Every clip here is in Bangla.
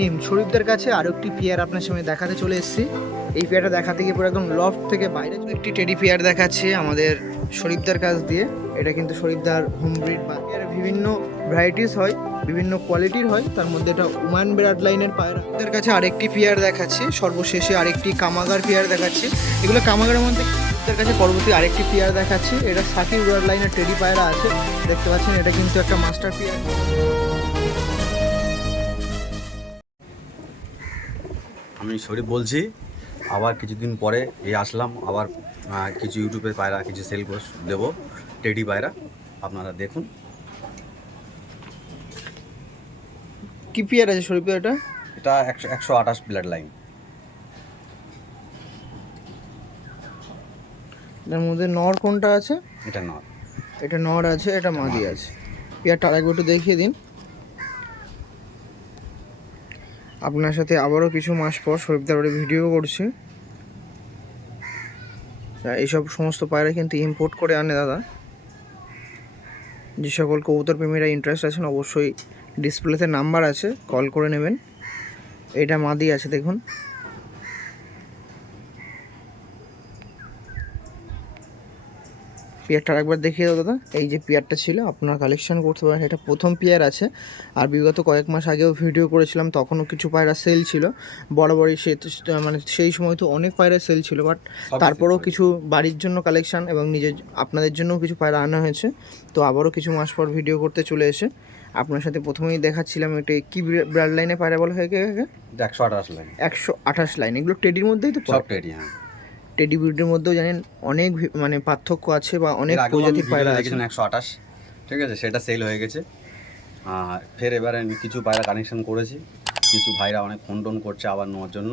নিম শরীফদের কাছে আরও একটি পেয়ার আপনার সামনে দেখাতে চলে এসেছি। এই পেয়ারটা দেখাতে গিয়ে পুরো একদম লফট থেকে বাইরে একটি টেডি পেয়ার দেখাচ্ছে আমাদের শরীফদার কাছ দিয়ে। এটা কিন্তু শরীফদার হোম ব্রিড বা বিভিন্ন ভ্যারাইটিস হয়, বিভিন্ন কোয়ালিটির হয়। তার মধ্যে এটা উমান ব্রাড লাইনের পায়রা। আমাদের কাছে আরেকটি পেয়ার দেখাচ্ছি, সর্বশেষে আরেকটি কামাগার পেয়ার দেখাচ্ছি। এগুলো কামাগারের মধ্যে আপনাদের কাছে পরবর্তী আরেকটি পেয়ার দেখাচ্ছি। এটা সাকিব ব্রাড লাইনের টেডি পায়রা আছে, দেখতে পাচ্ছেন, এটা কিন্তু একটা মাস্টার পেয়ার আমি শরীফ বলছি। আবার কিছুদিন পরে এই আসলাম আবার কিছু ইউটিউবে পায়রা কিছু সেল কোর্স দেবো টেডি পায়রা। আপনারা দেখুন। কি পেয়ার আছে শরীফ এটা এটা একশো একশো আঠাশ ব্লাড লাইন। এটার মধ্যে নর কোনটা আছে? এটা নর। এটা নর আছে এটা মাদি। আছে। পেয়ারটা আরেকবার একটু দেখিয়ে দিন। আপনার সাথে আবারও কিছু মাস পর শরীফদার বাড়ি ভিডিও করছি। এইসব সমস্ত পায়রা কিন্তু ইম্পোর্ট করে আনে দাদা। যে সকল কবুতর প্রেমীরা ইন্টারেস্ট আছেন, অবশ্যই ডিসপ্লেতে নাম্বার আছে কল করে নেবেন। এটা মাদি আছে, দেখুন। পেয়ারটা একবার দেখিয়ে দাও দাদা। এই যে পেয়ারটা ছিল আপনারা কালেকশন করতে পারেন। এটা প্রথম পেয়ার আছে। আর বিগত কয়েক মাস আগেও ভিডিও করেছিলাম তখনও কিছু পায়রা সেল ছিল। বরাবরই সে মানে সেই সময় তো অনেক পায়রা সেল ছিল বাট তারপরেও কিছু বাড়ির জন্য কালেকশন এবং নিজের আপনাদের জন্যও কিছু পায়রা আনা হয়েছে। তো আবারও কিছু মাস পর ভিডিও করতে চলে এসে আপনার সাথে প্রথমেই দেখাচ্ছিলাম এটা কি ব্রাড লাইনে পায়রা বলা হয়ে এটা একশো আঠাশ লাইন একশো আঠাশ লাইন এগুলো টেডির মধ্যেই তো সব টেডি হ্যাঁ। টেডি ব্রিডের মধ্যেও জানেন অনেক মানে পার্থক্য আছে বা অনেক প্রজাতির ভিডিও পায়রা আছে। একশো আঠাশ ঠিক আছে? সেটা সেল হয়ে গেছে। আর ফের এবারে আমি কিছু পায়রা কানেকশন করেছি। কিছু ভাইরা অনেক ফোন টোন করছে আবার নেওয়ার জন্য।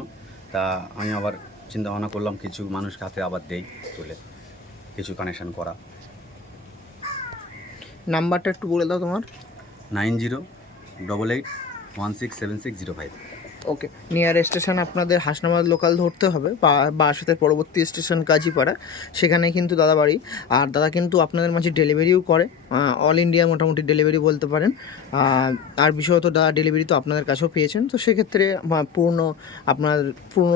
তা আমি আবার চিন্তা ভাবনা করলাম কিছু মানুষ হাতে আবার দেই তুলে কিছু কানেকশন করা। নাম্বারটা একটু বলে দাও তোমার। Nine zero double eight one six seven six zero five okay near station আপনাদের হাসনাবাদ লোকাল ধরতে হবে, বা বারাসাতের পরবর্তী স্টেশন কাজীপাড়া সেখানে কিন্তু দাদা বাড়ি, আর দাদা কিন্তু আপনাদের মাঝে ডেলিভারিও করে। অল ইন্ডিয়া মোটামুটি ডেলিভারি বলতে পারেন। আর বিশেষত দাদা ডেলিভারি তো আপনাদের কাছেও পেয়েছেন। তো সেক্ষেত্রে পূর্ণ আপনার পূর্ণ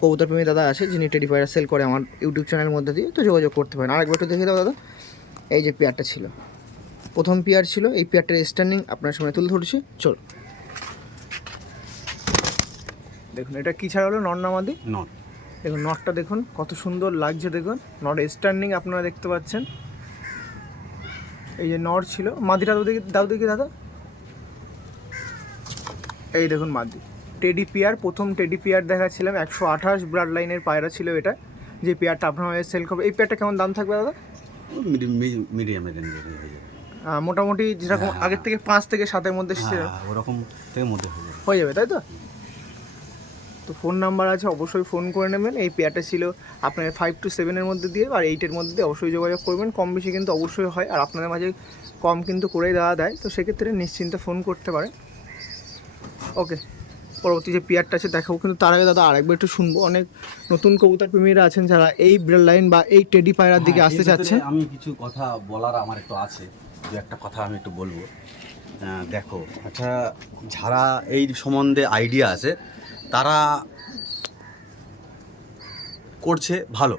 কবুতর প্রেমী দাদা আছে, যিনি টেডিফায়ার সেল করে আমার ইউটিউব চ্যানেলের মধ্যে দিয়ে, তো যোগাযোগ করতে পারেন। আরেকবার একটু দেখে দাও দাদা। এই যে পেয়ারটা ছিল। প্রথম পেয়ার ছিল, এই পেয়ারটার স্ট্যান্ডিং আপনার সামনে তুলে ধরছি। চল দেখুন এটা কি ছাড়া হলো নর্নামাদি নন দেখুন নটটা দেখুন কত সুন্দর লাগছে দেখুন। নট স্ট্যান্ডিং আপনারা দেখতে পাচ্ছেন। এই যে নট ছিল। মাদিটা দাও দেখি দাও দেখি দাদা। এই দেখুন মাদি। টেডি পিয়ার প্রথম টেডি পিয়ার দেখাচ্ছিলাম। একশো আঠাশ ব্লাড লাইনের পায়রা ছিল এটা। যে পেয়ারটা আপনার সেল করবে। এই পেয়ারটা কেমন দাম থাকবে দাদা? মিডিয়াম হয়ে মোটামুটি যেরকম হ্যাঁ। আগের থেকে পাঁচ থেকে সাতের মধ্যে হ্যাঁ, ওরকম থেকে মধ্যে হয়ে যাবে। তাই তো? তো ফোন নাম্বার আছে অবশ্যই ফোন করে নেবেন। এই পেয়ারটা ছিল আপনার ফাইভ টু সেভেনের মধ্যে দিয়ে আর এইটের মধ্যে দিয়ে অবশ্যই যোগাযোগ করবেন। কম বেশি কিন্তু অবশ্যই হয় আর আপনাদের মাঝে কম কিন্তু করেই দেওয়া দেয়। তো সেক্ষেত্রে নিশ্চিন্তে ফোন করতে পারেন। ওকে পরবর্তী যে পেয়ারটা আছে দেখাবো কিন্তু তার আগে দাদা আরেকবার একটু শুনব। অনেক নতুন কবুতর প্রেমীরা আছেন যারা এই ব্রেল লাইন বা এই টেডি পায়রার দিকে হ্যাঁ, আসতে চাচ্ছে আমি কিছু কথা বলার আমার একটু আছে। দু একটা কথা আমি একটু বলব। দেখো আচ্ছা যারা এই সম্বন্ধে আইডিয়া আছে তারা করছে ভালো।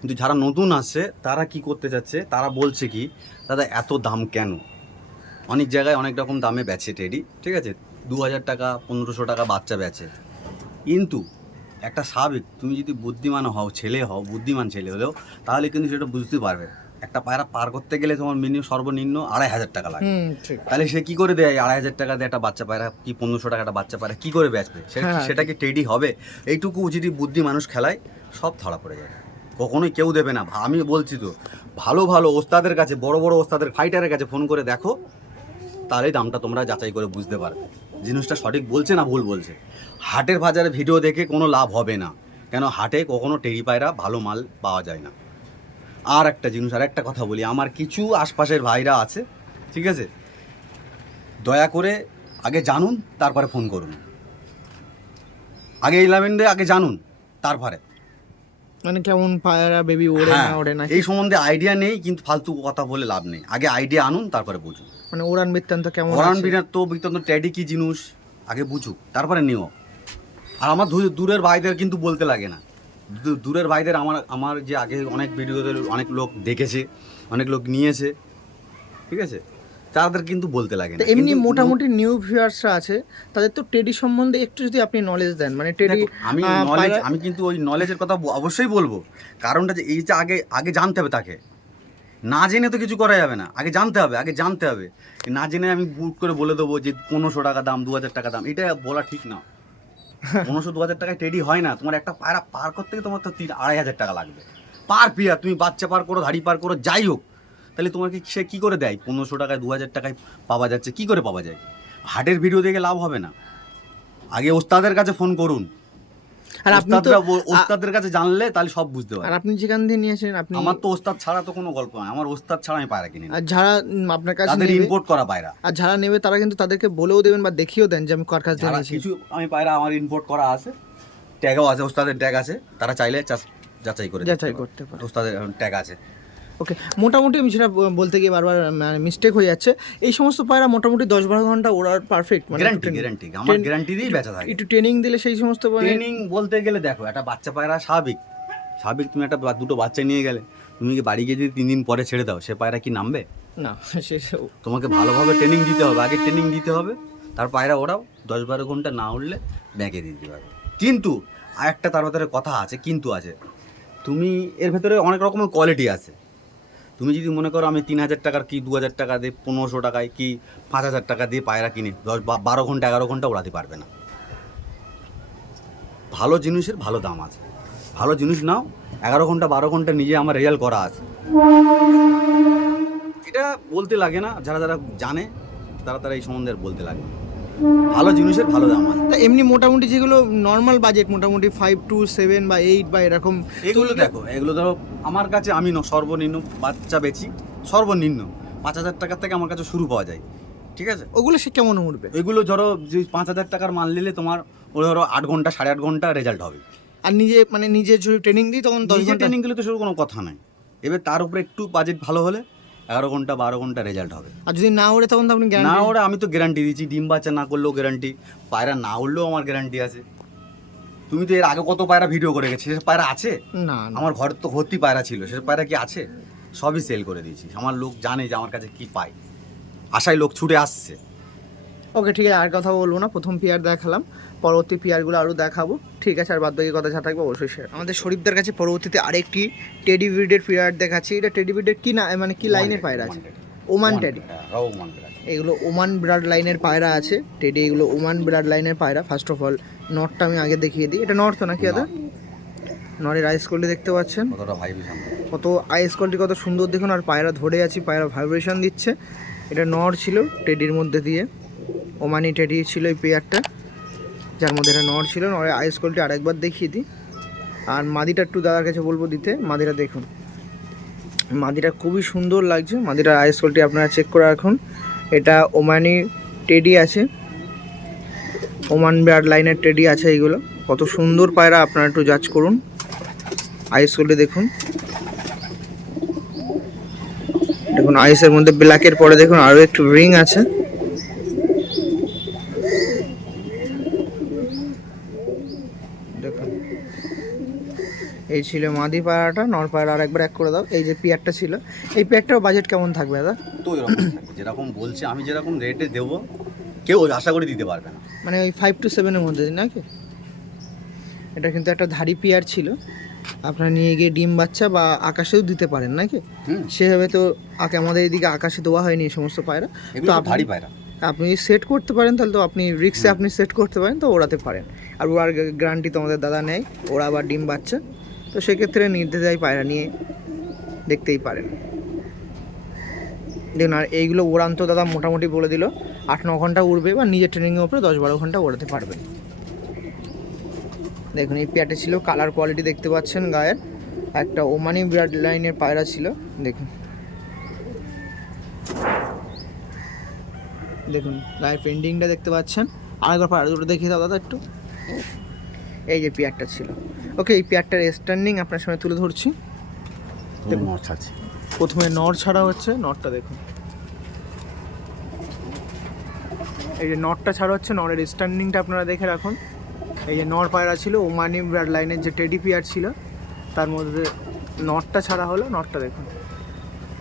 কিন্তু যারা নতুন আসছে, তারা কি করতে যাচ্ছে? তারা বলছে কি, দাদা, এত দাম কেন? অনেক জায়গায় অনেক রকম দামে বেচে টেডি ঠিক আছে? দু হাজার টাকা, পনেরোশো টাকা বাচ্চা বেচে। কিন্তু একটা স্বাভাবিক তুমি যদি বুদ্ধিমান হও, ছেলে হও, বুদ্ধিমান ছেলে হলেও, তাহলে কিন্তু সেটা বুঝতে পারবে একটা পায়রা পার করতে গেলে তোমার মিনিমাম সর্বনিম্ন আড়াই হাজার টাকা লাগে। তাহলে সে কি করে দেয়? আড়াই হাজার টাকা দিয়ে একটা বাচ্চা পায়রা কি পনেরোশো টাকা একটা বাচ্চা পায়রা কি করে বেচবে? হ্যাঁ। সেটা কি টেডি হবে? এইটুকু যদি বুদ্ধি মানুষ খেলায় সব ধরা পড়ে যাবে। কখনোই কেউ দেবে না। আমি বলছি তো ভালো ভালো ওস্তাদের কাছে বড় বড় ওস্তাদের ফাইটারের কাছে ফোন করে দেখো তাহলে দামটা তোমরা যাচাই করে বুঝতে পারবে। জিনিসটা সঠিক বলছে না ভুল বলছে? হাটের বাজারে ভিডিও দেখে কোনো লাভ হবে না। কেন? হাটে কখনো টেরি পায়রা ভালো মাল পাওয়া যায় না। আর একটা জিনিস আর একটা কথা বলি। আমার কিছু আশপাশের ভাইরা আছে ঠিক আছে? দয়া করে আগে জানুন তারপরে ফোন করুন। আগে ইলেভেন ডে আগে জানুন তারপরে। মানে কেমন পায়রা বেবি ওড়ে হ্যাঁ, না ওড়ে না? এই সম্বন্ধে আইডিয়া নেই কিন্তু ফালতু কথা বলে লাভ নেই। আগে আইডিয়া আনুন তারপরে বুঝুন। মানে উড়ান বৃত্তান্ত কেমন ওরান আছে? বিরাট তো বৃত্তান্ত ট্যাডি কি জিনিস? আগে বুঝুক তারপরে নিও। আর আমার দূরের ভাইদের কিন্তু বলতে লাগে না। দূরের ভাইদের আমার আমার যে আগে অনেক ভিডিওতে অনেক লোক দেখেছে অনেক লোক নিয়েছে ঠিক আছে? তাদের কিন্তু বলতে লাগে না। এমনি মোটামুটি নিউ ভিউয়ার্সরা আছে তাদের তো টেডি সম্বন্ধে একটু যদি আপনি নলেজ দেন মানে টেডি আমি নলেজ আমি কিন্তু ওই নলেজের কথা অবশ্যই বলব। কারণটা যে এই যে আগে আগে জানতে হবে তাকে। না জেনে তো কিছু করা যাবে না। আগে জানতে হবে আগে জানতে হবে। না জেনে আমি বুট করে বলে দেবো যে পনেরোশো টাকা দাম দু হাজার টাকা দাম এটা বলা ঠিক না। পনেরোশো দু হাজার টাকায় টেডি হয় না। তোমার একটা পায়রা পার করতে গেলে তোমার তো তিন আড়াই হাজার টাকা লাগবে। পার পিয়া, তুমি বাচ্চা পার করো, ধাড়ি পার করো, যাই হোক। তাহলে তোমাকে সে কী করে দেয়? পনেরোশো টাকায় দু হাজার টাকায় পাওয়া যাচ্ছে, কী করে পাওয়া যায়? হাটের ভিডিও দেখে লাভ হবে না। আগে ওস্তাদের কাছে ফোন করুন। আর আপনি তো ওস্তাদের কাছে জানলে তাহলে সব বুঝতে আর আপনি যেখান থেকে নিয়েছেন আপনি আমার তো ওস্তাদ ছাড়া তো কোনো গল্প নয় আমার ওস্তাদ ছাড়া আমি পায়রা কিনি আর যারা আপনার কাছে তাদের ইম্পোর্ট করা পায়রা। আর যারা নেবে তারা কিন্তু তাদেরকে বলেও দেবেন বা দেখিয়েও দেন যে আমি কার কাছ নিয়েছি। কিছু আমি পায়রা আমার ইম্পোর্ট করা আছে। ট্যাগও আছে ওস্তাদের ট্যাগ আছে। তারা চাইলে যাচাই করে যাচাই করতে পারে। ওস্তাদের ট্যাগ আছে। ওকে মোটামুটি আমি সেটা বলতে গিয়ে বারবার মানে মিস্টেক হয়ে যাচ্ছে। এই সমস্ত পায়রা মোটামুটি দশ বারো ঘণ্টা ওড়ার পারফেক্ট মানে গ্যারান্টি গ্যারান্টি আমার গ্যারান্টি দিয়েই বেচা থাকে। একটু ট্রেনিং দিলে সেই সমস্ত ট্রেনিং বলতে গেলে দেখো একটা বাচ্চা পায়রা স্বাভাবিক। স্বাভাবিক তুমি একটা দুটো বাচ্চা নিয়ে গেলে তুমি কি বাড়ি গিয়ে যদি তিন দিন পরে ছেড়ে দাও সে পায়রা কি নামবে? না সেসব তোমাকে ভালোভাবে ট্রেনিং দিতে হবে আগে ট্রেনিং দিতে হবে। তার পায়রা ওরাও দশ বারো ঘণ্টা না উঠলে ব্যাগে দিতে পারবে। কিন্তু আর একটা তার ভেতরে কথা আছে কিন্তু আছে। তুমি এর ভেতরে অনেক রকমের কোয়ালিটি আছে। তুমি যদি মনে করো আমি তিন হাজার টাকার কি দু হাজার টাকা দিয়ে পনেরোশো টাকায় কি পাঁচ হাজার টাকা দিয়ে পায়রা কিনে দশ বারো ঘণ্টা, এগারো ঘণ্টা ওড়াতে পারবে না। ভালো জিনিসের ভালো দাম আছে। ভালো জিনিস নাও, এগারো ঘণ্টা, বারো ঘণ্টা নিজে আমার রেজাল্ট করা আছে। এটা বলতে লাগে না, যারা যারা জানে, তারা তারা এই সম্বন্ধে বলতে লাগে। ভালো জিনিসের ভালো দাম আছে। তা এমনি মোটামুটি যেগুলো নর্মাল বাজেট মোটামুটি ফাইভ টু সেভেন বা এইট বা এরকম এগুলো দেখো এগুলো ধরো আমার কাছে আমি ন- সর্বনিম্ন বাচ্চা বেচি সর্বনিম্ন পাঁচ হাজার টাকার থেকে আমার কাছে শুরু পাওয়া যায় ঠিক আছে? ওগুলো সে কেমন উঠবে? এগুলো ধরো যে পাঁচ হাজার টাকার মাল নিলে তোমার ও ধরো আট ঘণ্টা সাড়ে আট ঘণ্টা রেজাল্ট হবে। আর নিজে মানে নিজে যদি ট্রেনিং দিই তখন দশ নিজে ট্রেনিং গেলে তো শুধু কোনো কথা নাই। এবার তার উপরে একটু বাজেট ভালো হলে এগারো ঘণ্টা বারো ঘণ্টা রেজাল্ট হবে। আর যদি না ওড়ে তখন তো আপনি না ওরা আমি তো গ্যারান্টি দিচ্ছি ডিম বাচ্চা না করলেও গ্যারান্টি পায়রা না উঠলেও আমার গ্যারান্টি আছে। তুমি তো এর আগে কত পায়রা ভিডিও করে গেছি? সে পায়রা আছে? না আমার ঘর তো ভর্তি পায়রা ছিল সে পায়রা কি আছে? সবই সেল করে দিয়েছি। আমার লোক জানে যে আমার কাছে কি পায়। আশায় লোক ছুটে আসছে। ওকে ঠিক আছে আর কথা বলব না। প্রথম পিয়ার দেখালাম। পরবর্তী পিয়ারগুলো আরও দেখাবো। ঠিক আছে আর বাদ বাকি কথা যা থাকবে অবশ্যই শেয়ার আমাদের শরীফদের কাছে পরবর্তীতে আরেকটি টেডি ব্রিডের পিয়ার দেখাচ্ছি। এটা টেডি ব্রিডের কী না মানে কি লাইনের পায়রা আছে? ওমান টেডি হ্যাঁ, ওমান টেডি এগুলো ওমান ব্রাড লাইনের পায়রা আছে। টেডি এগুলো ওমান ব্রাড লাইনের পায়রা। ফার্স্ট অফ অল নটটা আমি আগে দেখিয়ে দিই। এটা নট তো নাকি দাদা? নরের আইস কোয়ালিটি দেখতে পাচ্ছেন। কত আইস কোয়ালিটি কত সুন্দর দেখুন আর পায়রা ধরে আছি পায়রা ভাইব্রেশন দিচ্ছে। এটা নর ছিল টেডির মধ্যে দিয়ে। ওমানি টেডি ছিল এই পেয়ারটা যার মধ্যে এটা নর ছিল, নরের আইস কোয়ালিটি আরেকবার দেখিয়ে দিই। আর মাদিটা একটু দাদার কাছে বলব দিতে, মাদিটা দেখুন। মাদিটা খুবই সুন্দর লাগছে, মাদিটার আইস কোয়ালিটি আপনারা চেক করে রাখুন। এটা ওমানি টেডি আছে। ওমান ব্রাড লাইনের টেডি আছে এইগুলো। কত সুন্দর পায়রা, আপনারা একটু জাজ করুন। আইস কোয়ালিটি দেখুন। দেখুন আইসের মধ্যে ব্ল্যাকের পরে দেখুন, আরও একটু রিং আছে। ছিল মাদি পায়রাটা নর পায়রা আর একবার এক করে দাও। এই যে পিয়ারটা ছিল এই পিয়ারটার বাজেট কেমন থাকবে দাদা? তো এরকম। যেরকম বলছে আমি যেরকম রেটে দেবো কেউ আশা করে দিতে পারবে না। মানে ওই ফাইভ টু সেভেনের মধ্যে নাকি এটা কিন্তু একটা ধাড়ি পিয়ার ছিল আপনারা নিয়ে গিয়ে ডিম বাচ্চা বা আকাশেও দিতে পারেন নাকি সেভাবে তো আমাদের এদিকে আকাশে দেওয়া হয়নি এই সমস্ত পায়রা। তো আপনি- ভারী পায়রা। আপনি সেট করতে পারেন তাহলে তো আপনি রিক্সে আপনি সেট করতে পারেন তো ওড়াতে পারেন। আর ওর গ্যারান্টি তো আমাদের দাদা নেয় ওরা আবার ডিম বাচ্চা। তো সেক্ষেত্রে নির্দ্বিধায় পায়রা নিয়ে দেখতেই পারেন দেখুন, আর এইগুলো ওড়ান তো দাদা মোটামুটি বলে দিল, আট ন ঘণ্টা উড়বে বা নিজের ট্রেনিংয়ের উপরে দশ বারো ঘণ্টা ওড়াতে পারবেন দেখুন, এই পেয়ারটা ছিল কালার কোয়ালিটি দেখতে পাচ্ছেন গায়ের, একটা ওমানি ব্রাড লাইনের পায়রা ছিল, দেখুন। দেখুন গায়ের পেন্ডিংটা দেখতে পাচ্ছেন। আরেকবার পায়রা দুটো দেখিয়ে দাও দাদা একটু। এই যে পেয়ারটা ছিল। ওকে এই পেয়ারটার স্ট্যান্ডিং আপনার সামনে তুলে ধরছি। দেখুন। আচ্ছা প্রথমে নর ছাড়া হচ্ছে নরটা দেখুন। এই যে নটটা ছাড়া হচ্ছে নরের স্ট্যান্ডিংটা আপনারা দেখে রাখুন। এই যে নর পায়রা ছিল ওমানি ব্রাড লাইনের যে টেডি পিয়ার ছিল তার মধ্যে নটটা ছাড়া হলো নটটা দেখুন।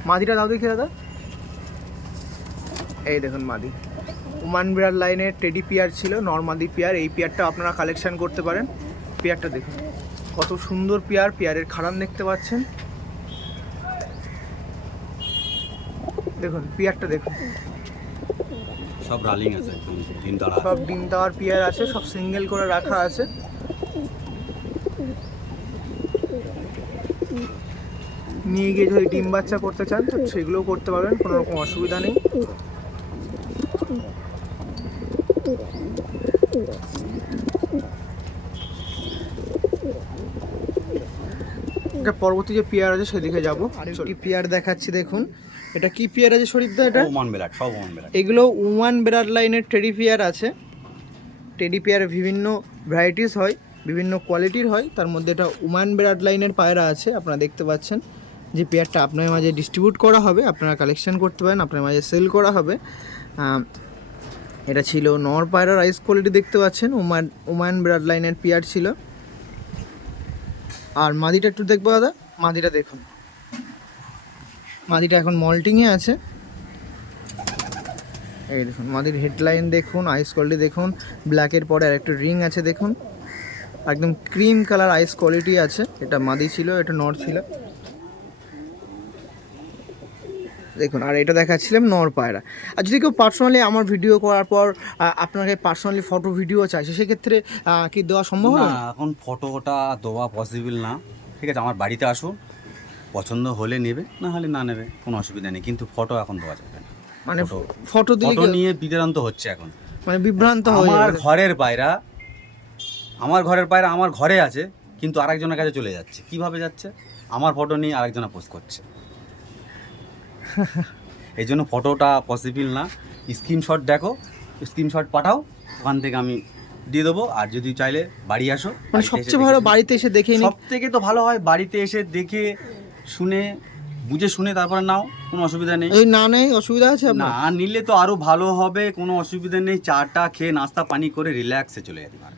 মাদিটা দাও দেখি দাদা। এই দেখুন মাদি। ওমান বিরাট লাইনের টেডি পিয়ার ছিল নর্মাদি পিয়ার এই পিয়ারটা আপনারা কালেকশন করতে পারেন। পিয়ারটা দেখুন। কত সুন্দর পেয়ার পেয়ারের খারান দেখতে পাচ্ছেন। দেখুন পেয়ারটা দেখুন। সব রালিং আছে দিন তারা সব ডিম দেওয়ার পেয়ার আছে সব সিঙ্গেল করে রাখা আছে। নিয়ে গিয়ে যদি ডিম বাচ্চা করতে চান তো সেগুলোও করতে পারবেন কোনো রকম অসুবিধা নেই। এটা পরবর্তী যে পেয়ার আছে সেদিকে যাব। আর একটি পেয়ার দেখাচ্ছি দেখুন। এটা কি পেয়ার আছে শরীফদা এটা? ওমান বেলাট সব ওমান বেলাট এগুলো উমান বেরার লাইনের টেডি পেয়ার আছে। টেডি পেয়ারে বিভিন্ন ভ্যারাইটিস হয় বিভিন্ন কোয়ালিটির হয়। তার মধ্যে এটা উমান বেরাট লাইনের পায়রা আছে আপনারা দেখতে পাচ্ছেন। যে পেয়ারটা আপনার মাঝে ডিস্ট্রিবিউট করা হবে আপনারা কালেকশন করতে পারেন আপনার মাঝে সেল করা হবে। এটা ছিল নর পায়রা রাইস কোয়ালিটি দেখতে পাচ্ছেন ওমান উমান বেরাট লাইনের পেয়ার ছিল। আর মাদিটা একটু দেখব দাদা? মাদিটা দেখুন। মাদিটা এখন মল্টিংয়ে আছে। এই দেখুন, মাদির হেডলাইন দেখুন, আইস কোয়ালিটি দেখুন, ব্ল্যাকের পরে আর একটা রিং আছে দেখুন। একদম ক্রিম কালার আইস কোয়ালিটি আছে। এটা মাদি ছিল, এটা নর ছিল। দেখুন আর এটা দেখাচ্ছিলাম নর পায়রা। আর যদি কেউ পার্সোনালি আমার ভিডিও করার পর আপনাকে পার্সোনালি ফটো ভিডিও চাইছে সেক্ষেত্রে কি দেওয়া সম্ভব না এখন ফটোটা দেওয়া পসিবল না। ঠিক আছে আমার বাড়িতে আসুন পছন্দ হলে নেবে না হলে না নেবে কোনো অসুবিধা নেই কিন্তু ফটো এখন দেওয়া যাবে না। মানে ফটো ফটো নিয়ে বিভ্রান্ত হচ্ছে এখন। মানে বিভ্রান্ত আমার ঘরের পায়রা আমার ঘরের পায়রা আমার ঘরে আছে কিন্তু আরেকজনের কাছে চলে যাচ্ছে। কীভাবে যাচ্ছে? আমার ফটো নিয়ে আরেকজনা পোস্ট করছে। এই জন্য ফটোটা পসিবল না। স্ক্রিনশট দেখো স্ক্রিনশট পাঠাও ওখান থেকে আমি দিয়ে দেবো। আর যদি চাইলে বাড়ি আসো মানে সবচেয়ে ভালো বাড়িতে এসে দেখে সব থেকে তো ভালো হয় বাড়িতে এসে দেখে শুনে বুঝে শুনে তারপরে নাও কোনো অসুবিধা নেই। এই না নেই অসুবিধা আছে না নিলে তো আরও ভালো হবে কোনো অসুবিধা নেই চাটা খেয়ে নাস্তা পানি করে রিল্যাক্সে চলে যেতে পারে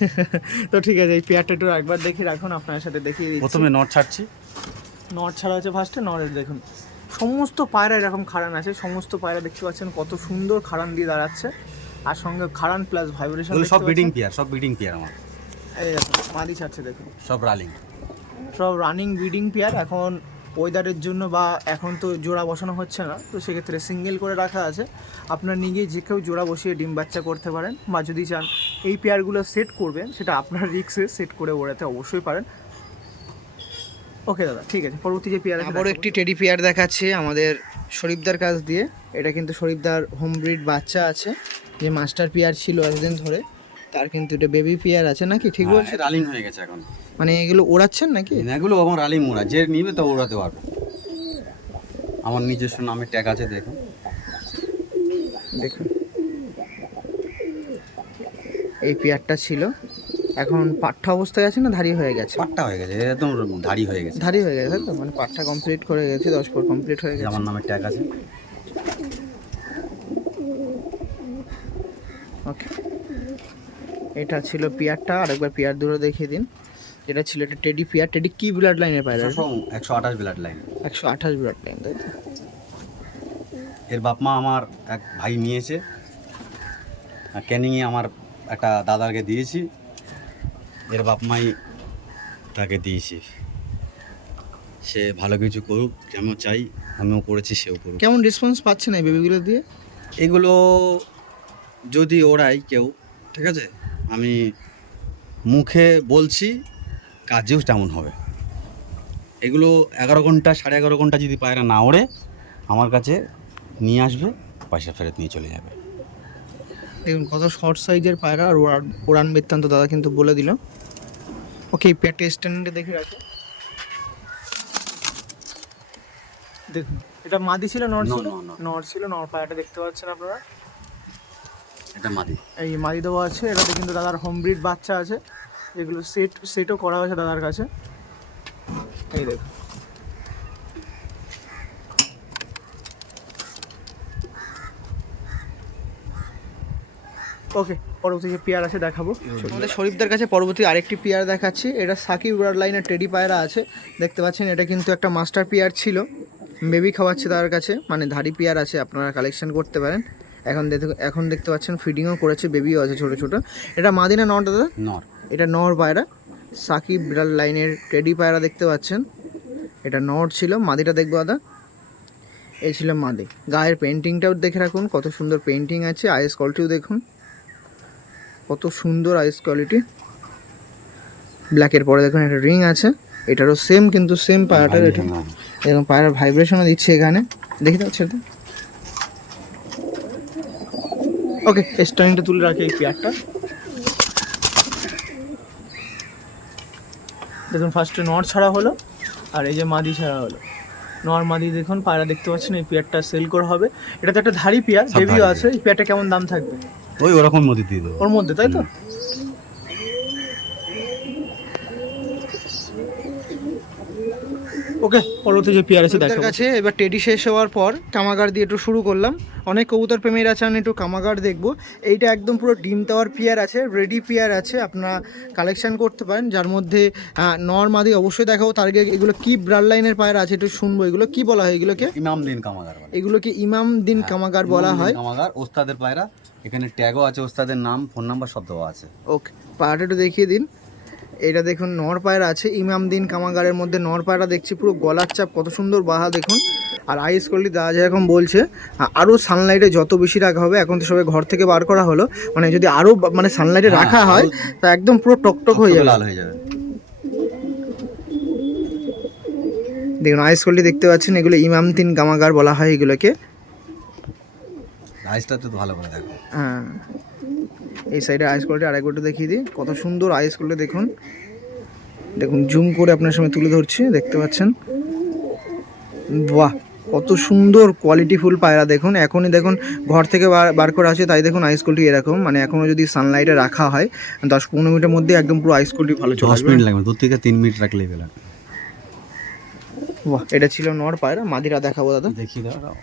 তো ঠিক আছে এই পেয়ারটা একটু একবার দেখে রাখুন আপনার সাথে দেখিয়ে দিচ্ছি। প্রথমে নট ছাড়ছি। নট ছাড়া আছে ফার্স্টে নরের দেখুন। সমস্ত পায়রা এরকম খাড়ান আছে সমস্ত পায়রা দেখতে পাচ্ছেন কত সুন্দর খাড়ান দিয়ে দাঁড়াচ্ছে। আর সঙ্গে খাড়ান প্লাস ভাইব্রেশন সব বিডিং পেয়ার সব বিডিং পেয়ার আমার। এই দেখুন মাদি ছাড়ছে দেখুন। সব রালিং সব রানিং ব্রিডিং পেয়ার এখন ওয়েদারের জন্য বা এখন তো জোড়া বসানো হচ্ছে না তো সেক্ষেত্রে সিঙ্গেল করে রাখা আছে। আপনার নিজে যে কেউ জোড়া বসিয়ে ডিম বাচ্চা করতে পারেন বা যদি চান এই পেয়ারগুলো সেট করবেন সেটা আপনার রিক্সে সেট করে ওড়াতে অবশ্যই পারেন। ওকে দাদা ঠিক আছে। পরবর্তী যে পেয়ার আবারও একটি টেডি পেয়ার দেখাচ্ছে আমাদের শরীফদার কাছ দিয়ে। এটা কিন্তু শরীফদার হোম ব্রিড বাচ্চা আছে। যে মাস্টার পেয়ার ছিল এতদিন ধরে তার কিন্তু এটা বেবি পেয়ার আছে নাকি? ঠিক বলছি রালিং হয়ে গেছে এখন। মানে এগুলো ওড়াচ্ছেন নাকি? এগুলো এখন রালিং মোড়া যে নিবে তো ওড়াতে পারবে। আমার নিজস্ব নামে ট্যাগ আছে দেখুন। দেখুন। এই পেয়ারটা ছিল। এখন পাঠ্টা অবস্থায় আছে না ধারি হয়ে গেছে? পাট্টা হয়ে গেছে একদম ধারি হয়ে গেছে। ধারি হয়ে গেছে তাই তো? মানে পাঠটা কমপ্লিট করে গেছে দশ পর কমপ্লিট হয়ে গেছে। আমার নামে ট্যাগ আছে। ওকে এটা ছিল পেয়ারটা আরেকবার পেয়ার দুটো দেখিয়ে দিন। এটা ছিল একটা টেডি পেয়ার। টেডি কি ব্লাড লাইনের পায়রা একশো আঠাশ ব্লাড লাইন একশো আঠাশ ব্লাড লাইন তাই তো? এর বাপ মা আমার এক ভাই নিয়েছে। আর ক্যানিংয়ে আমার একটা দাদাকে দিয়েছি। এর বাপ মাই তাকে দিয়েছি। সে ভালো কিছু করুক যেমন চাই আমিও করেছি সেও করুক। কেমন রেসপন্স পাচ্ছেন এই বেবিগুলো দিয়ে? এগুলো যদি ওরাই কেউ ঠিক আছে? আমি মুখে বলছি কাজেও তেমন হবে। এগুলো এগারো ঘণ্টা সাড়ে এগারো ঘণ্টা যদি পায়রা না ওড়ে আমার কাছে নিয়ে আসবে পয়সা ফেরত নিয়ে চলে যাবে। দেখুন কত শর্ট সাইজের পায়রা আর ওড়ান বৃত্তান্ত দাদা কিন্তু বলে দিল। ওকে পেয়ারটা স্ট্যান্ডে দেখে রাখো। দেখুন এটা মাদি ছিল নর ছিল. নর ছিল নর পায়রাটা দেখতে পাচ্ছেন আপনারা? এটা মাদি। এই মাদি দেওয়া আছে এটাতে কিন্তু দাদার হোম ব্রিড বাচ্চা আছে। যেগুলো সেট সেটও করা হয়েছে দাদার কাছে। এই দেখুন। ওকে পরবর্তী যে পেয়ার আছে দেখাবো। আমাদের শরীফদের কাছে পরবর্তী আরেকটি পেয়ার দেখাচ্ছি। এটা সাকিব ব্রাড লাইনের টেডি পায়রা আছে। দেখতে পাচ্ছেন এটা কিন্তু একটা মাস্টার পেয়ার ছিল। বেবি খাওয়াচ্ছে তার কাছে। মানে ধাড়ি পেয়ার আছে আপনারা কালেকশন করতে পারেন। এখন দেখতে এখন দেখতে পাচ্ছেন ফিডিংও করেছে বেবিও আছে ছোটো ছোটো। এটা মাদিনা নর দাদা? নর। এটা নর পায়রা। সাকিব বিড়াল লাইনের টেডি পায়রা দেখতে পাচ্ছেন। এটা নর ছিল। মাদিটা দেখব দাদা। এই ছিল মাদি। গায়ের পেন্টিংটাও দেখে রাখুন কত সুন্দর পেন্টিং আছে। আইস কলটিও দেখুন। কত সুন্দর আইস কোয়ালিটি ব্ল্যাকের পরে দেখুন একটা রিং আছে এটারও সেম কিন্তু সেম পায়রাটার এটা। এরকম পায়রার ভাইব্রেশনও দিচ্ছে এখানে। দেখতে পাচ্ছেন তো ওকে স্টাইনটা তুলে রাখি এই পেয়ারটা দেখুন ফার্স্টে নর ছাড়া হলো আর এই যে মাদি ছাড়া হলো। নর মাদি দেখুন পায়রা দেখতে পাচ্ছেন এই পেয়ারটা সেল করা হবে। এটা তো একটা ধাড়ি পেয়ার ধাড়ি। আছে এই পেয়ারটা কেমন দাম থাকবে? ওই ওরকম মধ্যে দিয়ে দেবো। ওর মধ্যে তাই তো? ওকে পরবর্তী যে পেয়ার আছে দেখার কাছে এবার টেডি শেষ হওয়ার পর কামাগার দিয়ে একটু শুরু করলাম। অনেক কবুতর প্রেমীর আছে আমি একটু কামাগার দেখব। এইটা একদম পুরো ডিম দেওয়ার পিয়ার আছে রেডি পিয়ার আছে আপনারা কালেকশন করতে পারেন। যার মধ্যে নর্মাদি অবশ্যই দেখাবো। তার আগে এগুলো কি ব্রাড লাইনের পায়রা আছে একটু শুনব। এগুলো কি বলা হয়? এগুলোকে? ইমাম দিন কামাগার এগুলোকে ইমাম দিন কামাগার বলা হয়। কামাগার ওস্তাদের পায়রা। এখানে ট্যাগও আছে ওস্তাদের নাম ফোন নাম্বার সব দেওয়া আছে। ওকে পায়রাটা একটু দেখিয়ে দিন। এটা দেখুন নর পায়রা আছে ইমাম দিন কামাগারের মধ্যে নর পায়রা দেখছি পুরো গলার চাপ কত সুন্দর বাহা দেখুন। আর আইস কোয়ালিটি দাদা যেরকম বলছে আরও সানলাইটে যত বেশি রাখা হবে এখন তো সবাই ঘর থেকে বার করা হলো। মানে যদি আরও মানে সানলাইটে হ্যাঁ, রাখা হয় তা একদম পুরো টকটক হয়ে যাবে। লাল হয়ে যাবে। দেখুন আইস কোয়ালিটি দেখতে পাচ্ছেন এগুলো ইমাম দিন কামাগার বলা হয় এগুলোকে। রাইসটা তো ভালো করে দেখো। হ্যাঁ। এই সাইডে আইস কোয়ালিটি আরেকবার দেখিয়ে দিই। কত সুন্দর আইস কোয়ালিটি দেখুন। দেখুন জুম করে আপনার সামনে তুলে ধরছি দেখতে পাচ্ছেন? বাহ কত সুন্দর কোয়ালিটিফুল পায়রা দেখুন। এখনই দেখুন ঘর থেকে বার- বার করা আছে তাই দেখুন আইস কোয়ালিটি এরকম। মানে এখনও যদি সানলাইটে রাখা হয় দশ পনেরো মিনিটের মধ্যে একদম পুরো আইস কোয়ালিটি ভালো চলে দশ মিনিট লাগবে দু থেকে তিন মিনিট রাখলেই পেলাম বাহ এটা ছিল নর পায়রা মাদিরা দেখাবো দাদা। দেখি দাও।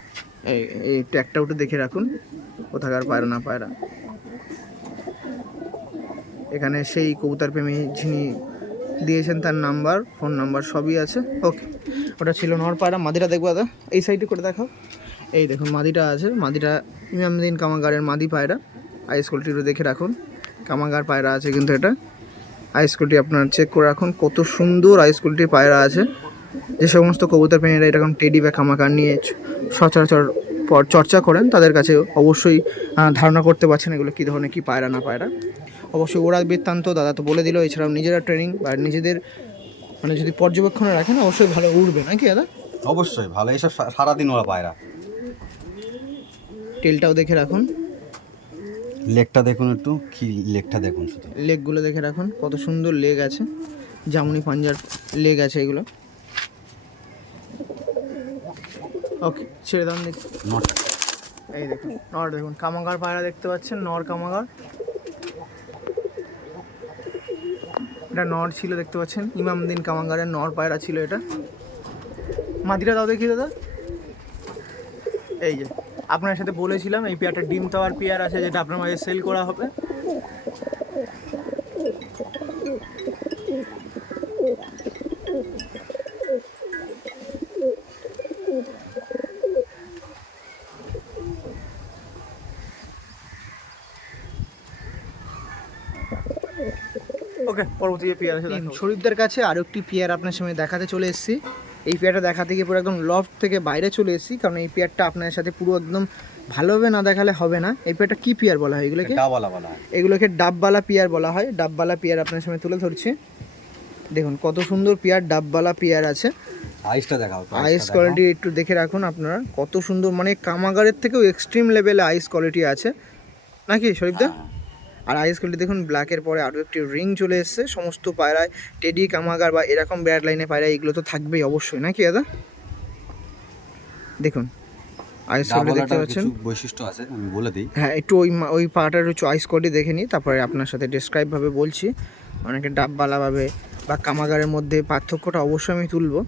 এই ট্যাগটা একটু দেখে রাখুন, কোথাকার পায়রা না পায়রা। এখানে সেই কবুতর প্রেমী যিনি দিয়েছেন তার নাম্বার, ফোন নাম্বার সবই আছে। ওকে, ওটা ছিল নর পায়রা, মাদিটা দেখব দাদা, এই সাইডে করে দেখাও। এই দেখুন, মাদিটা আছে, মাদিটা ইমামদিন কামাগারের মাদি পায়রা। আইস কোয়ালিটিটা দেখে রাখুন, কামাগার পায়রা আছে কিন্তু এটা। আইস কোয়ালিটি আপনার চেক করে রাখুন, কত সুন্দর আইস কোয়ালিটির পায়রা আছে। যে সমস্ত কবুতর প্রেমীরা এরকম টেডি বা কামাকার নিয়ে সচরাচর পর চর্চা করেন তাদের কাছে অবশ্যই ধারণা করতে পারছেন এগুলো কী ধরনের কী পায়রা না পায়রা। অবশ্যই ওরা বৃত্তান্ত দাদা তো বলে দিল এছাড়াও নিজেরা ট্রেনিং বা নিজেদের মানে যদি পর্যবেক্ষণে রাখেন অবশ্যই ভালো উঠবে নাকি দাদা? অবশ্যই ভালো এসব সারাদিন ওরা পায়রা। টেলটাও দেখে রাখুন। লেগটা দেখুন একটু কি লেগটা দেখুন শুধু। লেগগুলো দেখে রাখুন কত সুন্দর লেগ আছে। জামুনি পাঞ্জার লেগ আছে এগুলো। ওকে ছেড়ে দাম দেখি নট। এই দেখুন নর দেখুন কামাগার পায়রা দেখতে পাচ্ছেন নর কামাগার। এটা নর ছিল দেখতে পাচ্ছেন ইমামদিন কামাগারের নর পায়রা ছিল এটা। মাদিরা দাও দেখি দাদা। এই যে আপনার সাথে বলেছিলাম এই পেয়ারটা ডিম তাওয়ার পেয়ার আছে যেটা আপনার মাঝে সেল করা হবে। শরীফদের কাছে আরও একটি পেয়ার আপনার সামনে দেখাতে চলে এসেছি। এই পেয়ারটা দেখাতে গিয়ে পুরো একদম লফট থেকে বাইরে চলে এসেছি কারণ এই পেয়ারটা আপনার সাথে পুরো একদম ভালোভাবে না দেখালে হবে না। এই পেয়ারটা কি পেয়ার বলা হয় এগুলোকে? বলা হয়। এগুলোকে ডাববালা পেয়ার বলা হয়। ডাববালা পেয়ার আপনার সামনে তুলে ধরছি। দেখুন কত সুন্দর পেয়ার ডাববালা পেয়ার আছে। আইসটা দেখাও আইস কোয়ালিটি একটু দেখে রাখুন আপনারা। কত সুন্দর মানে কামাগারের থেকেও এক্সট্রিম লেভেলে আইস কোয়ালিটি আছে। নাকি শরীফদা? হ্যাঁ। আর আইস কোয়ালিটি দেখুন ব্ল্যাকের পরে আরও একটি রিং চলে এসেছে। সমস্ত পায়রায় টেডি কামাগার বা এরকম ব্যাড লাইনে পায়রা এগুলো তো থাকবেই অবশ্যই নাকি দাদা? দেখুন আইস দেখতে পাচ্ছেন? বৈশিষ্ট্য আছে আমি বলে দিই। হ্যাঁ একটু ওই ওই পাটার একটু আইস কোয়ালিটি দেখে নিই তারপরে আপনার সাথে ডেসক্রাইবভাবে বলছি। অনেকে ডাববালাভাবে বা কামাগারের মধ্যে পার্থক্যটা অবশ্যই আমি তুলবো।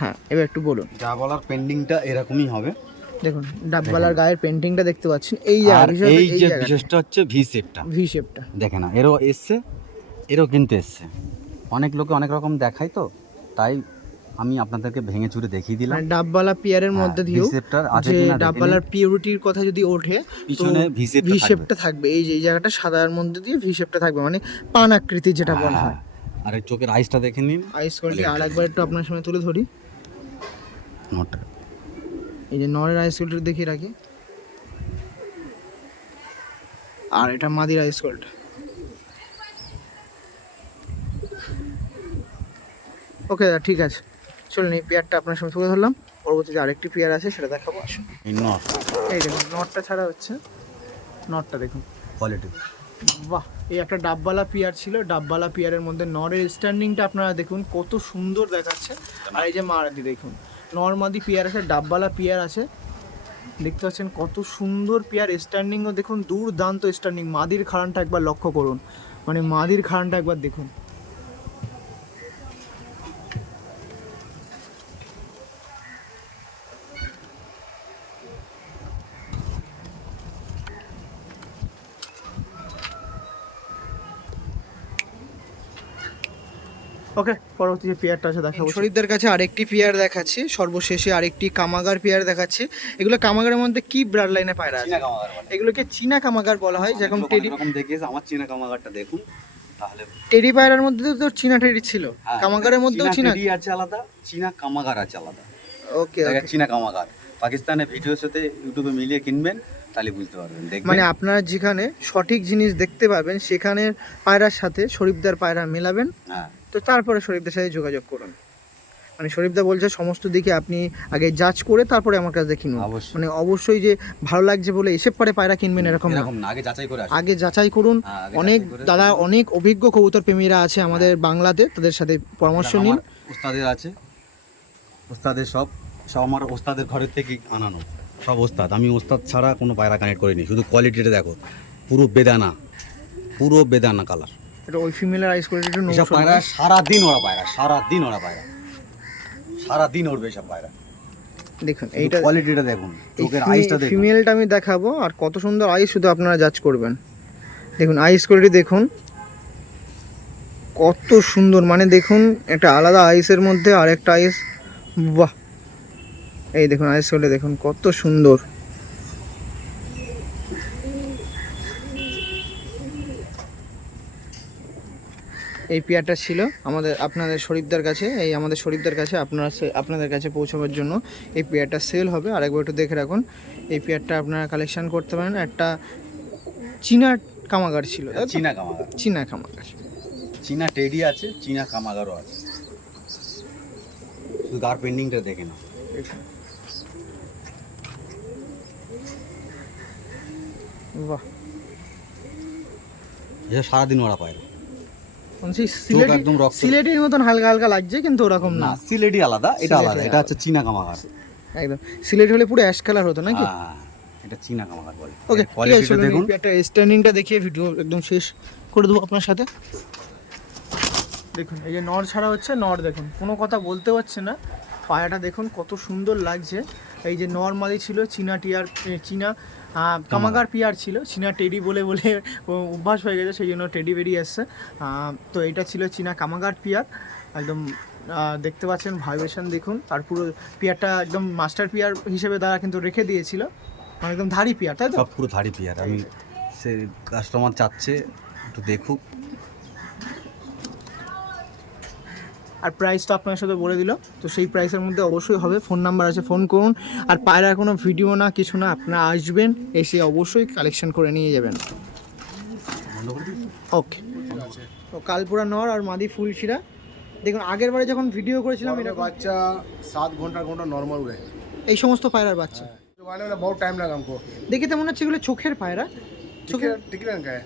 হ্যাঁ এবার একটু বলুন। যা বলার পেন্ডিংটা এরকমই হবে। দেখুন ডাববালার গায়ের পেন্টিংটা দেখতে পাচ্ছেন। এই আর এই যে বিশেষটা হচ্ছে ভি শেপটা ভি শেপটা দেখে না এরও এসছে এরও কিন্তু এসছে। অনেক লোকে অনেক রকম দেখায় তো তাই আমি আপনাদেরকে ভেঙে চুরে দেখিয়ে দিলাম। মানে ডাববালা পিয়ারের মধ্যে হ্যাঁ, দিয়েও আছে যে ডাববালার। পিউরিটির কথা যদি ওঠে পিছনে ভি শেপটা থাকবে। এই যে এই জায়গাটা সাদার মধ্যে দিয়ে ভি শেপটা থাকবে মানে পান আকৃতি যেটা বলা হয়। হ্যাঁ, আর চোখের আইসটা দেখে নিন। আইস কোয়ালিটি আর একবার একটু আপনার সামনে তুলে ধরি। নোটটা এই যে নরের আইস কোয়ালিটি দেখিয়ে রাখি আর এটা মাদির আইস কোয়ালিটি ওকে দাদা ঠিক আছে। চলুন এই পেয়ারটা আপনার সামনে তুলে ধরলাম। পরবর্তীতে আরেকটি পেয়ার আছে সেটা দেখাবো আসুন। এই নট এই দেখুন নটটা ছাড়া হচ্ছে নটটা দেখুন। কোয়ালিটি বাহ এই একটা ডাববালা পিয়ার ছিল। ডাববালা পিয়ারের মধ্যে নরের স্ট্যান্ডিংটা আপনারা দেখুন কত সুন্দর দেখাচ্ছে। আর এই যে মারাদি দেখুন নর্মাদি পেয়ার আছে, ডাববালা পেয়ার আছে। দেখতে পাচ্ছেন কত সুন্দর পেয়ার স্ট্যান্ডিংও দেখুন, দুর্দান্ত স্ট্যান্ডিং মাদির খাড়ানটা একবার লক্ষ্য করুন। মানে মাদির খাড়ানটা একবার দেখুন। ওকে পরবর্তী যে পেয়ারটা আছে দেখাবো। শরীরদের কাছে আরেকটি পেয়ার দেখাচ্ছি সর্বশেষে আরেকটি কামাগার পেয়ার দেখাচ্ছি। এগুলো কামাগারের মধ্যে কি ব্রাড লাইনে পায়রা আছে? চীনা কামাগার বলে এগুলোকে চীনা কামাগার বলা হয় যেরকম টেডি দেখিয়েছে আমার চীনা কামাগারটা দেখুন তাহলে টেডি পায়রার মধ্যে তো চীনা টেডি ছিল। হ্যাঁ, কামাগারের মধ্যেও চীনা টেডি আছে আলাদা চীনা কামাগার আছে আলাদা। ওকে দেখা চীনা কামাগার। পাকিস্তানের ভিডিওর সাথে ইউটিউবে মিলিয়ে কিনবেন তাহলে বুঝতে পারবেন দেখবেন। মানে আপনারা যেখানে সঠিক জিনিস দেখতে পাবেন সেখানের পায়রার সাথে শরীফদার পায়রা মেলাবেন। হ্যাঁ। তো তারপরে শরীফদের সাথে যোগাযোগ করুন। মানে শরীফদা বলছে সমস্ত দিকে আপনি আগে যাচ করে তারপরে আমার কাছে কিনুন মানে অবশ্যই যে ভালো লাগছে বলে এসে পরে পায়রা কিনবেন এরকম না। আগে যাচাই করে আগে যাচাই করুন। হ্যাঁ, অনেক দাদা অনেক অভিজ্ঞ কবুতর প্রেমীরা আছে আমাদের বাংলাতে তাদের সাথে পরামর্শ নিন। ওস্তাদের আছে। ওস্তাদের সব সব আমার ওস্তাদের ঘরের থেকেই আনানো। সব ওস্তাদ আমি ওস্তাদ ছাড়া কোনো পায়রা কানেক্ট করিনি। শুধু কোয়ালিটিটা দেখো। পুরো বেদানা। পুরো বেদানা কালার এটা ওই ফিমেলের আইস কোয়ালিটি একটু এসব পায়রা সারা দিন ওরা পায়রা সারা দিন ওরা পায়রা। সারা দিন উড়বে এসব পায়রা। দেখুন এইটা কোয়ালিটিটা দেখুন চোখের আইসটা দেখুন। ফিমেলটা আমি দেখাবো আর কত সুন্দর আইস শুধু আপনারা জাজ করবেন। দেখুন আইস কোয়ালিটি দেখুন। কত সুন্দর মানে দেখুন একটা আলাদা আইসের মধ্যে আর একটা আইস বাহ! এই দেখুন আইস কোয়ালিটি দেখুন কত সুন্দর। এই পেয়ারটা ছিল আমাদের আপনাদের শরীফদার কাছে। এই আমাদের শরীফদার কাছে আপনারা আপনাদের কাছে পৌঁছাবার জন্য এই পেয়ারটা সেল হবে। আরেকবার একটু দেখে রাখুন এই পেয়ারটা আপনারা কালেকশান করতে পারেন। একটা চীনা কামাগার ছিল চীনা কামাগার। চীনা কামাগার। চীনা টেডি আছে চীনা কামাগারও আছে। শুধু গার পেন্ডিংটা দেখে না বাহ। সারাদিন ওরা পায়রা মানে সেই সিলেটি একদম রক্ত। সিলেটির মতন হালকা হালকা লাগছে কিন্তু ওরকম না। সিলেটি আলাদা এটা আলাদা এটা হচ্ছে চীনা কামাগার একদম। সিলেট হলে পুরো অ্যাশ কালার হতো নাকি? হ্যাঁ, এটা চীনা কামাগার বলে। ওকে দেখুন। একটা স্ট্যান্ডিংটা দেখিয়ে ভিডিও একদম শেষ করে দেবো আপনার সাথে। দেখুন এই যে নর ছাড়া হচ্ছে নর দেখুন। কোনো কথা বলতে পারছে না। পায়াটা দেখুন কত সুন্দর লাগছে। এই যে নর্মালি ছিল চীনা টিয়ার চীনা কামাগার পিয়ার ছিল চীনা টেডি বলে বলে অভ্যাস হয়ে গেছে সেই জন্য টেডি বেরিয়ে এসছে। তো এটা ছিল চীনা কামাগার পিয়ার একদম দেখতে পাচ্ছেন ভাইব্রেশন দেখুন। আর পুরো পিয়ারটা একদম মাস্টার পিয়ার হিসেবে তারা কিন্তু রেখে দিয়েছিল। মানে একদম ধারি পিয়ার তাই তো? পুরো ধাড়ি পিয়ার আমি সে কাস্টমার চাচ্ছে একটু দেখুক। আর প্রাইস তো আপনার সাথে বলে দিল তো সেই প্রাইসের মধ্যে অবশ্যই হবে ফোন নাম্বার আছে ফোন করুন আর পায়রার কোনো ভিডিও না কিছু না আপনারা আসবেন এসে অবশ্যই কালেকশন করে নিয়ে যাবেন বন্ধ করে দিই? ওকে তো কালপুরা নর আর মাদি ফুলশিরা দেখুন আগের বারে যখন ভিডিও করেছিলাম मेरा এরকম बच्चा सात घंटा घंटा नॉर्मल हुए এই সমস্ত পায়রার বাচ্চা चुगाने में बहुत टाइम लगा हमको দেখে তো মনে হচ্ছে এগুলো চোখের পায়রা टिकट टिकट का है